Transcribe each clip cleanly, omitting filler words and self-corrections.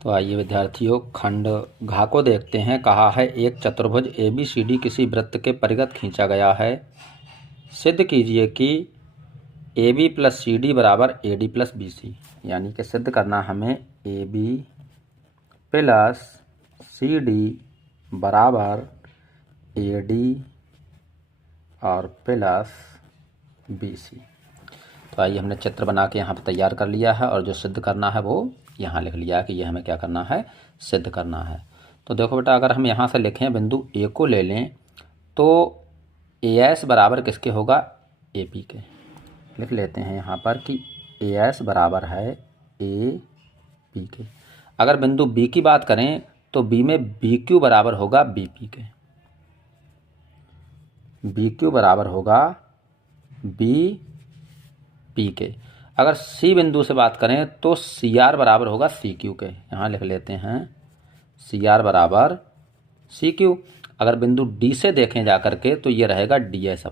तो आइए विद्यार्थियों, खंड घ को देखते हैं। कहा है एक चतुर्भुज ABCD किसी वृत्त के परिगत खींचा गया है। सिद्ध कीजिए कि AB प्लस CD बराबर AD प्लस BC। यानी कि सिद्ध करना हमें AB प्लस CD बराबर AD और प्लस BC। तो आइए हमने चित्र बना के यहाँ पर तैयार कर लिया है और जो सिद्ध करना है वो यहाँ लिख लिया कि ये हमें क्या करना है, सिद्ध करना है। तो देखो बेटा, अगर हम यहाँ से लिखें बिंदु A को ले लें तो AS बराबर किसके होगा, AP के। लिख लेते हैं यहाँ पर कि AS बराबर है AP के। अगर बिंदु B की बात करें तो B में BQ बराबर होगा BP के। BQ बराबर होगा BP के। अगर C बिंदु से बात करें तो CR बराबर होगा CQ के। यहाँ लिख लेते हैं CR बराबर CQ। अगर बिंदु D से देखें जाकर के तो ये रहेगा DS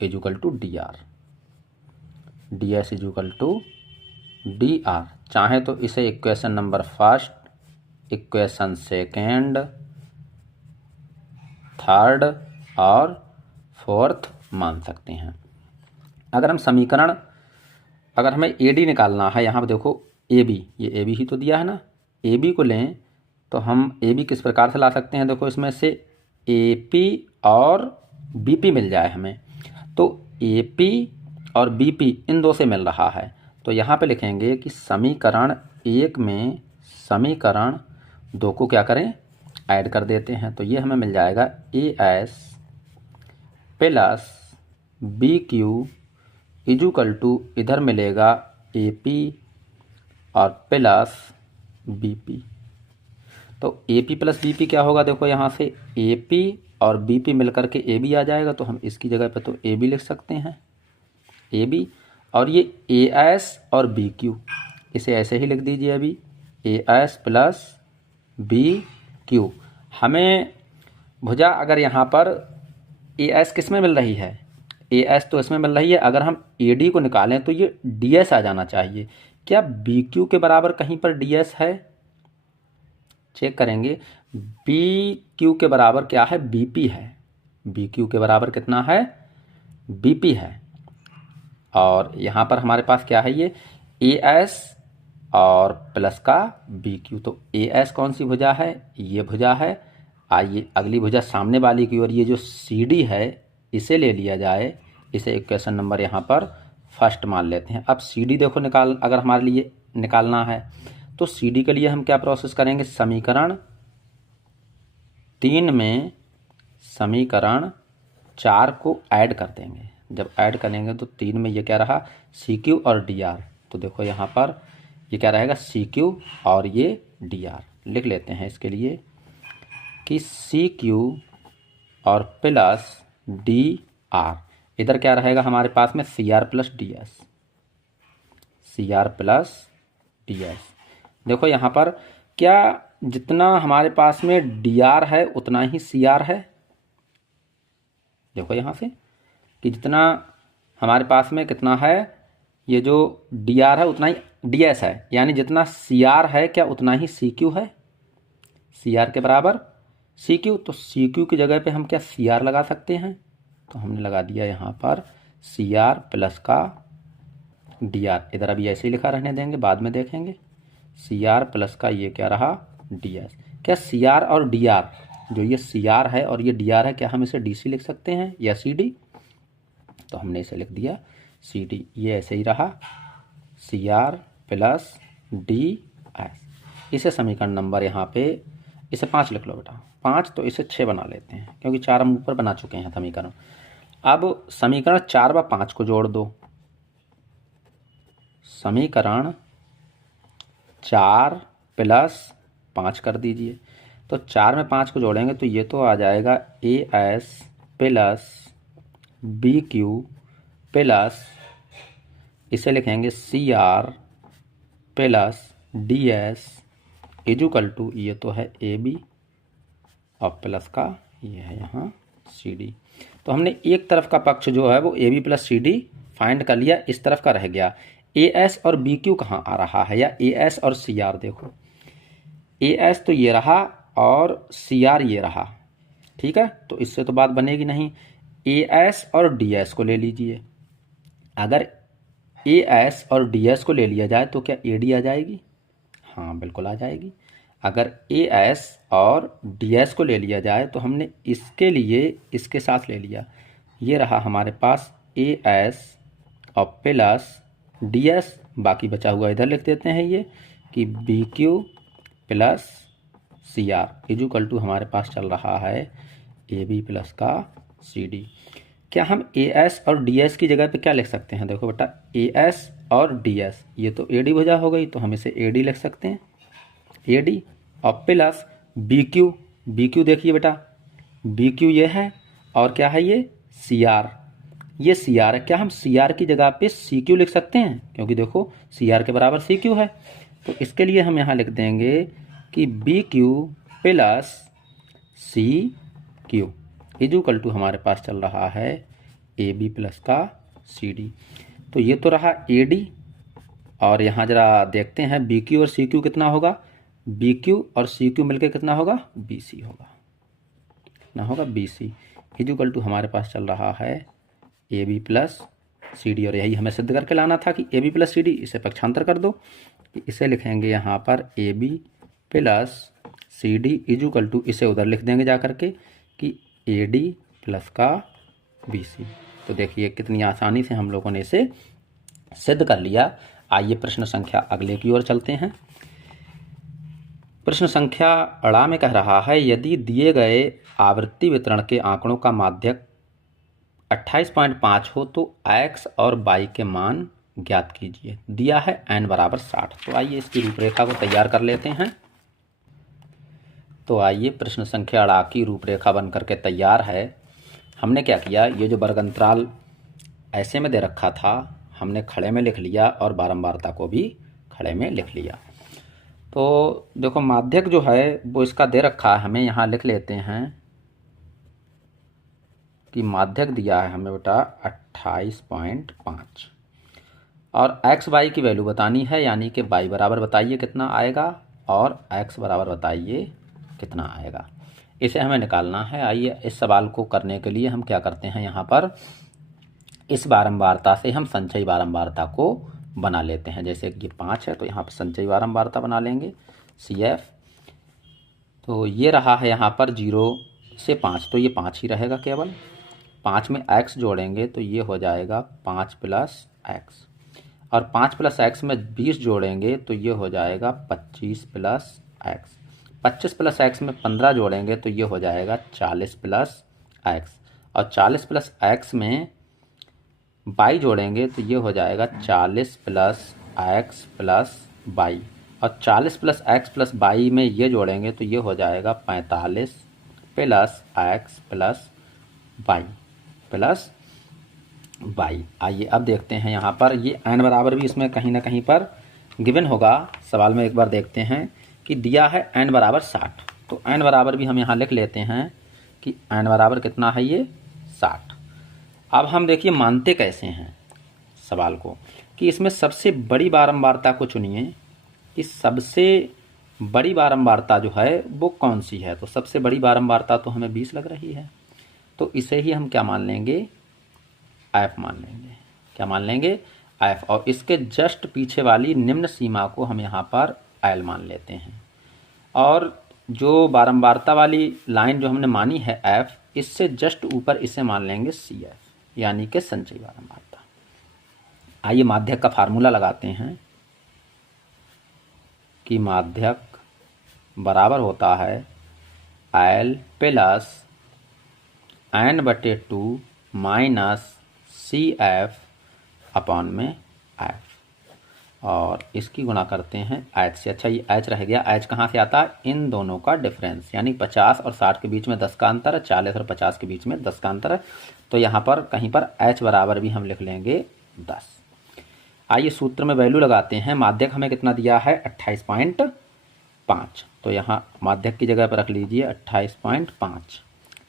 is equal to DR। DS is equal to DR। चाहे तो इसे equation number first, equation second, third और फोर्थ मान सकते हैं। अगर हम समीकरण, अगर हमें AD निकालना है, यहाँ पर देखो AB, ये AB ही तो दिया है ना। AB को लें तो हम AB किस प्रकार से ला सकते हैं, देखो इसमें से AP और BP मिल जाए हमें, तो AP और BP इन दो से मिल रहा है। तो यहाँ पे लिखेंगे कि समीकरण 1 में समीकरण 2 को क्या करें, ऐड कर देते हैं। तो ये हमें मिल जाएगा AS plus BQ is equal to, इधर मिलेगा AP और प्लस BP। तो AP प्लस BP क्या होगा, देखो यहाँ से AP और BP मिलकर के AB आ जाएगा। तो हम इसकी जगह पे तो AB लिख सकते हैं, AB। और ये AS और BQ, इसे ऐसे ही लिख दीजिए अभी, AS प्लस BQ। हमें भुजा अगर यहाँ पर AS किस में मिल रही है, AS तो इसमें मिल रही है। अगर हम AD को निकालें तो ये DS आ जाना चाहिए। क्या BQ के बराबर कहीं पर DS है, चेक करेंगे। BQ के बराबर क्या है, BP है। BQ के बराबर कितना है, BP है। और यहाँ पर हमारे पास क्या है, ये AS और प्लस का BQ। तो AS कौन सी भुजा है, ये भुजा है। आइए अगली भुजा सामने वाली की ओर, ये जो CD है इसे ले लिया जाए। इसे इक्वेशन नंबर यहाँ पर फर्स्ट मान लेते हैं। अब CD देखो निकाल, अगर हमारे लिए निकालना है तो CD के लिए हम क्या प्रोसेस करेंगे, समीकरण 3 में समीकरण 4 को ऐड कर देंगे। जब ऐड करेंगे तो 3 में ये क्या रहा, CQ और DR। तो देखो यहाँ पर ये क्या रहेगा, CQ और ये DR। लिख लेते हैं इसके लिए कि CQ और प्लस DR। इधर क्या रहेगा हमारे पास में, CR plus DS, CR plus DS। देखो यहाँ पर क्या जितना हमारे पास में DR है उतना ही CR है। देखो यहाँ से कि जितना हमारे पास में कितना है, ये जो DR है उतना ही DS है। यानी जितना CR है क्या उतना ही CQ है, CR के बराबर CQ। तो CQ की जगह पे हम क्या CR लगा सकते हैं। तो हमने लगा दिया यहाँ पर CR प्लस का DR। इधर अभी ऐसे ही लिखा रहने देंगे, बाद में देखेंगे। CR प्लस का ये क्या रहा, DS। क्या CR और DR, जो ये CR है और ये DR है, क्या हम इसे DC लिख सकते हैं या CD। तो हमने इसे लिख दिया CD। ये ऐसे ही रहा CR प्लस DS। इसे समीकरण नंबर यहाँ पे, इसे 5 लिख लो बेटा, 5। तो इसे 6 बना लेते हैं क्योंकि 4 हम ऊपर बना चुके हैं समीकरण। अब समीकरण 4 व 5 को जोड़ दो। समीकरण 4 प्लस 5 कर दीजिए। तो 4 में 5 को जोड़ेंगे तो ये तो आ जाएगा AS प्लस BQ प्लस, इसे लिखेंगे CR plus DS is equal to, ये तो है AB और प्लस का ये है यहाँ CD। तो हमने एक तरफ का पक्ष जो है वो AB प्लस CD फाइंड कर लिया, इस तरफ का रह गया। AS और BQ कहाँ आ रहा है, या AS और CR। देखो ए एस तो ये रहा और सी आर ये रहा, ठीक है, तो इससे तो बात बनेगी नहीं। ए एस और डी एस को ले लीजिए। अगर ए एस और डी एस को ले लिया जाए तो क्या ए डी आ जाएगी? हाँ बिल्कुल आ जाएगी। अगर ए एस और डी एस को ले लिया जाए तो हमने इसके लिए इसके साथ ले लिया, ये रहा हमारे पास ए एस और प्लस डी एस, बाकी बचा हुआ इधर लिख देते हैं ये कि B Q plus C R is equal to हमारे पास चल रहा है ए बी प्लस का सी डी। क्या हम ए एस और डी एस की जगह पे क्या लिख सकते हैं? देखो बेटा, ए एस और डी एस ये तो ए डी वजह हो गई, तो हम इसे ए डी लिख सकते हैं, ए डी और plus B Q. B Q देखिए बेटा, बी क्यू ये है और क्या है ये सी आर, ये सी आर है। क्या हम सी आर की जगह पे सी क्यू लिख सकते हैं? क्योंकि देखो सी आर के बराबर सी क्यू है, तो इसके लिए हम यहाँ लिख देंगे कि B Q plus C Q is equal to हमारे पास चल रहा है ए बी प्लस का सी डी। तो ये तो रहा ए डी, और यहाँ जरा देखते हैं बी क्यू और सी क्यू कितना होगा। बी क्यू और सी क्यू मिलकर कितना होगा? बी सी होगा, कितना होगा? बी सी इजुकल टू हमारे पास चल रहा है A B plus C D. और यही हमें सिद्ध करके लाना था कि A B plus C D, इसे पक्षांतर कर दो, इसे लिखेंगे यहाँ पर A B plus C D is equal to, इसे उधर लिख देंगे जा करके कि ए डी प्लस का बी सी। तो देखिए कितनी आसानी से हम लोगों ने इसे सिद्ध कर लिया। आइए प्रश्न संख्या अगले की ओर चलते हैं। प्रश्न संख्या अड़ा में कह रहा है यदि दिए गए आवृत्ति वितरण के आंकड़ों का माध्यक 28.5 हो तो x और y के मान ज्ञात कीजिए। दिया है n बराबर 60। तो आइए इसकी रूपरेखा को तैयार कर लेते हैं। तो आइए प्रश्न संख्या अड़ा की रूपरेखा बन करके तैयार है। हमने क्या किया, ये जो वर्ग अंतराल ऐसे में दे रखा था हमने खड़े में लिख लिया और बारंबारता को भी खड़े में लिख लिया। तो देखो माध्यक जो है वो इसका दे रखा है, हमें यहाँ लिख लेते हैं कि माध्यक दिया है हमें बेटा 28.5 और x y की वैल्यू बतानी है, यानी कि y बराबर बताइए कितना आएगा और x बराबर बताइए कितना आएगा, इसे हमें निकालना है। आइए इस सवाल को करने के लिए हम क्या करते हैं, यहाँ पर इस बारंबारता से हम संचयी बारंबारता को बना लेते हैं। जैसे कि ये 5 है तो यहाँ पर संचयी बारंबारता बना लेंगे सी एफ। तो ये रहा है यहाँ पर 0 से 5, तो ये 5 ही रहेगा केवल। 5 में x जोड़ेंगे तो ये हो जाएगा 5 प्लस एक्स, और 5 प्लस एक्स में 20 जोड़ेंगे तो ये हो जाएगा 25 प्लस एक्स। 25 प्लस एक्स में 15 जोड़ेंगे तो ये हो जाएगा 40 प्लस एक्स, और 40 प्लस एक्स में 22 जोड़ेंगे तो ये हो जाएगा 40 प्लस एक्स प्लस 22, और 40 प्लस एक्स प्लस 22 में ये जोड़ेंगे तो ये हो जाएगा 45 प्लस एक्स प्लस 22 प्लस 22। आइए अब देखते हैं यहाँ पर ये n बराबर भी इसमें कहीं ना कहीं पर गिवन होगा। सवाल में एक बार देखते हैं कि दिया है n बराबर 60, तो n बराबर भी हम यहाँ लिख लेते हैं कि n बराबर कितना है, ये 60। अब हम देखिए मानते कैसे हैं सवाल को कि इसमें सबसे बड़ी बारंबारता को चुनिए। इस सबसे बड़ी बारंबारता जो है वो कौन सी है, तो सबसे बड़ी बारंबारता तो हमें 20 लग रही है, तो इसे ही हम क्या मान लेंगे, f मान लेंगे। क्या मान लेंगे, f, और इसके जस्ट पीछे वाली निम्न सीमा को हम यहाँ पर l मान लेते हैं, और जो बारंबारता वाली लाइन जो हमने मानी है f, इससे जस्ट ऊपर इसे मान लेंगे cf, यानी कि संचयी बारंबारता। आइए माध्यक का फार्मूला लगाते हैं कि माध्यक बराबर होता है L plus n/2 minus CF upon में F, और इसकी गुणा करते हैं h से। अच्छा ये h रह गया, h कहाँ से आता है, इन दोनों का डिफरेंस, यानी 50 और 60 के बीच में 10 का अंतर है, 40 और 50 के बीच में 10 का अंतर है, तो यहाँ पर कहीं पर h बराबर भी हम लिख लेंगे 10। आइए सूत्र में वैल्यू लगाते हैं। माध्यक हमें कितना दिया है 28.5, तो यहाँ माध्यक की जगह पर रख लीजिए 28.5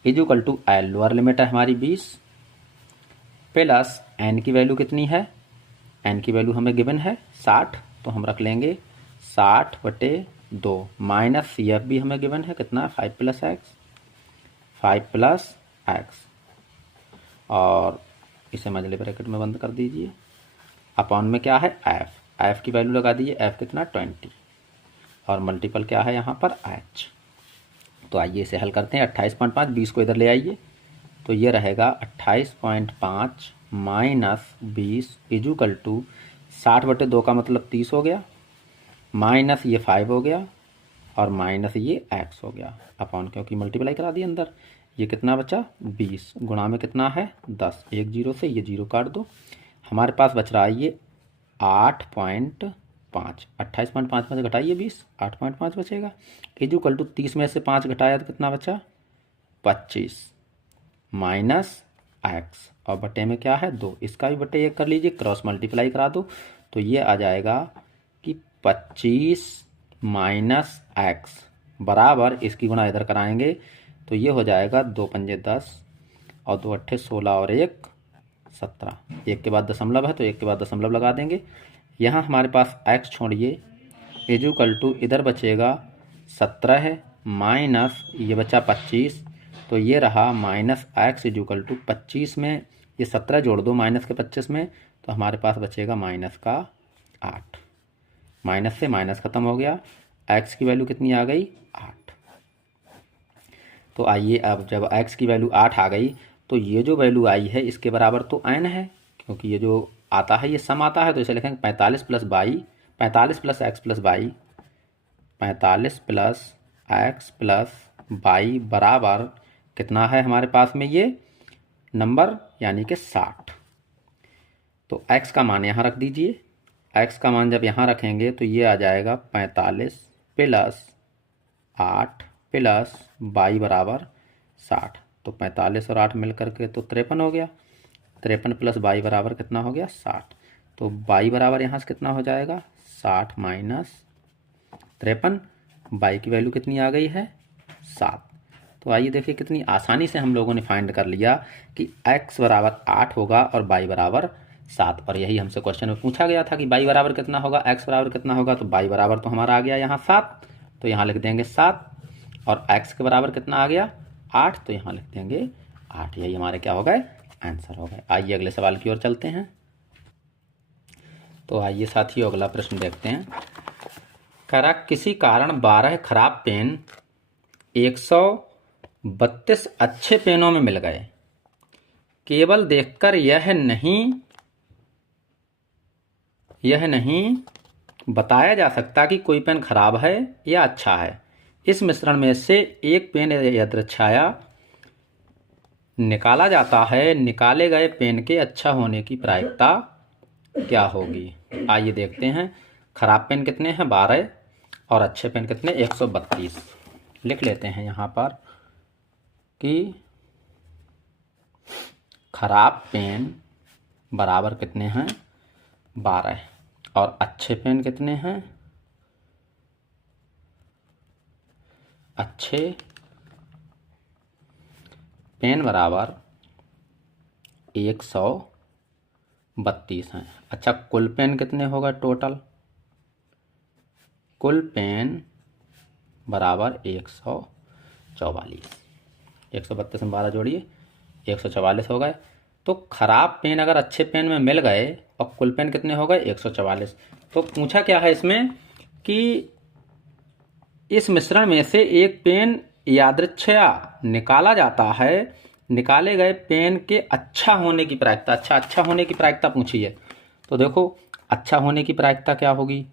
is equal to L, lower limit है हमारी 20, प्लस n की वैल्यू कितनी है, n की वैल्यू हमें गिवन है 60, तो हम रख लेंगे 60/20 2 माइनस सी एफ भी हमें गिवन है कितना है 5 + x, 5 + x, और इसे मजले ब्रैकेट में बंद कर दीजिए। अपॉन में क्या है एफ की वैल्यू लगा दीजिए, एफ कितना 20, और मल्टीपल क्या है यहाँ पर h। तो आइए इसे हल करते हैं। 28.5 20 को इधर ले आइए, तो ये रहेगा 28.5 माइनस 20 इजुकल टू 60/2 का मतलब 30 हो गया, माइनस ये 5 हो गया, और माइनस ये x हो गया अपॉन, क्योंकि मल्टीप्लाई करा दिए अंदर। ये कितना बचा 20 गुणा में कितना है 10, एक जीरो से ये जीरो काट दो, हमारे पास बच रहा है ये 8.5। 28.5 में से घटाइए 20, 8.5 बचेगा। इजुकल टू 30 में से 5 घटाया तो कितना बचा 25 माइनस x, और बटे में क्या है 2, इसका भी बटे 1 कर लीजिए, क्रॉस मल्टीप्लाई करा दो, तो ये आ जाएगा कि 25 माइनस x बराबर, इसकी गुणा इधर कराएंगे तो ये हो जाएगा 2 पंजे 10 और 2 अट्ठे 16 और 1 17, एक के बाद दशमलव है तो एक के बाद दशमलव लगा देंगे। यहाँ हमारे पास x छोड़िए, इजुकल टू इधर बचेगा 17 है, माइनस ये बचा 25, तो ये रहा माइनस x इजुकल टू 25 में ये 17 जोड़ दो माइनस के 25 में, तो हमारे पास बचेगा माइनस का 8। माइनस से माइनस खत्म हो गया, x की वैल्यू कितनी आ गई 8। तो आइए अब जब x की वैल्यू 8 आ गई तो ये जो वैल्यू आई है इसके बराबर तो n है, क्योंकि ये जो आता है ये सम आता है, तो इसे लिखेंगे 45 + y, 45 + x + y, 45 + x + y बराबर कितना है हमारे पास में ये नंबर, यानी कि 60। तो x का मान यहाँ रख दीजिए, x का मान जब यहाँ रखेंगे तो ये आ जाएगा 45 + 8 + y बराबर 60। तो 45 और 8 मिल करके तो 53 हो गया, 53 + y बराबर कितना हो गया 60। तो y बराबर यहाँ से कितना हो जाएगा 60 माइनस 53, y की वैल्यू कितनी आ गई है 7। तो आइए देखिए कितनी आसानी से हम लोगों ने फाइंड कर लिया कि x बराबर 8 होगा और y बराबर 7, पर यही हमसे क्वेश्चन में पूछा गया था कि y बराबर कितना होगा, x बराबर कितना होगा, तो y बराबर तो हमारा आ गया यहाँ 7, तो यहाँ लिख देंगे 7, और x के बराबर कितना आ गया 8, तो यहाँ लिख देंगे 8। यही हमारे क्या हो गए आंसर हो गए। आइए अगले सवाल की ओर चलते हैं। तो आइए साथियों अगला प्रश्न देखते हैं। करा किसी कारण 12 खराब पेन 132 अच्छे पेनों में मिल गए, केवल देखकर यह नहीं बताया जा सकता कि कोई पेन खराब है या अच्छा है। इस मिश्रण में से एक पेन यदृच्छाया निकाला जाता है, निकाले गए पेन के अच्छा होने की प्रायिकता क्या होगी। आइए देखते हैं। खराब पेन कितने हैं 12 और अच्छे पेन कितने 132। लिख लेते हैं यहाँ पर कि खराब पेन बराबर कितने हैं 12 और अच्छे पेन कितने हैं, अच्छे पेन बराबर 132 हैं। अच्छा कुल पेन कितने होगा टोटल, कुल पेन बराबर 144। 132 में 12 जोड़िए 144 हो गए। तो खराब पेन अगर अच्छे पेन में मिल गए और कुल पेन कितने हो गए 144। तो पूछा क्या है इसमें कि इस मिश्रण में से एक पेन यादृच्छया निकाला जाता है, निकाले गए पेन के अच्छा होने की प्रायिकता, अच्छा होने की प्रायिकता पूछी है। तो देखो अच्छा होने की प्रायिकता क्या होगी,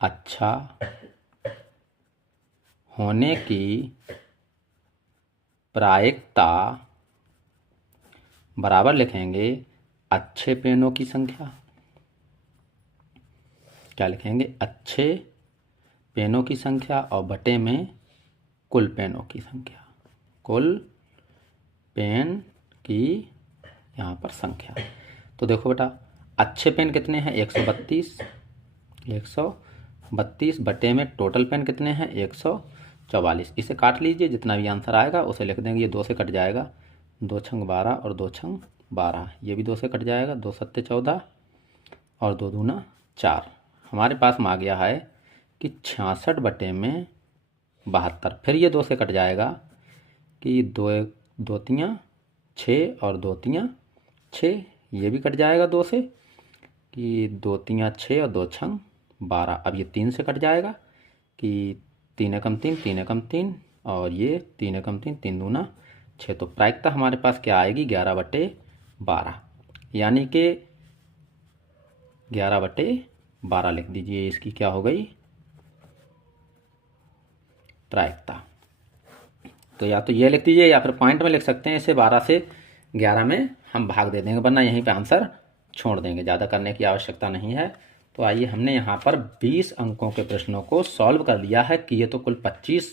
अच्छा होने की प्रायिकता बराबर लिखेंगे अच्छे पेनों की संख्या। क्या लिखेंगे अच्छे पेनों की संख्या और बटे में कुल पेनों की संख्या, कुल पेन की यहाँ पर संख्या। तो देखो बेटा अच्छे पेन कितने हैं 132, 132 बटे में टोटल पेन कितने हैं 144। इसे काट लीजिए, जितना भी आंसर आएगा उसे लिख देंगे। ये 2 से कट जाएगा, 2 छंग 12 और 2 छंग 12, ये भी 2 से कट जाएगा, 2 सत्ते 14 और 2 दूना 4। हमारे पास में आ गया है कि 66/72। फिर ये 2 से कट जाएगा कि 2 2 तियाँ 6 और 2 तियाँ 6, ये भी कट जाएगा 2 से कि 2 तियाँ 6 और 2 छंग 12। अब ये 3 से कट जाएगा कि 3 एकम 3 3 एकम 3 और ये 3 एकम 3 3 दूना 6। तो प्रायिकता हमारे पास क्या आएगी 11/12, यानी कि 11/12 लिख दीजिए। इसकी क्या हो गई प्रायिकता। तो या तो ये लिख दीजिए या फिर पॉइंट में लिख सकते हैं, इसे 12 से 11 में हम भाग दे देंगे, वरना यहीं पे आंसर छोड़ देंगे, ज़्यादा करने की आवश्यकता नहीं है। तो आइए हमने यहाँ पर 20 अंकों के प्रश्नों को सॉल्व कर लिया है कि ये तो कुल 25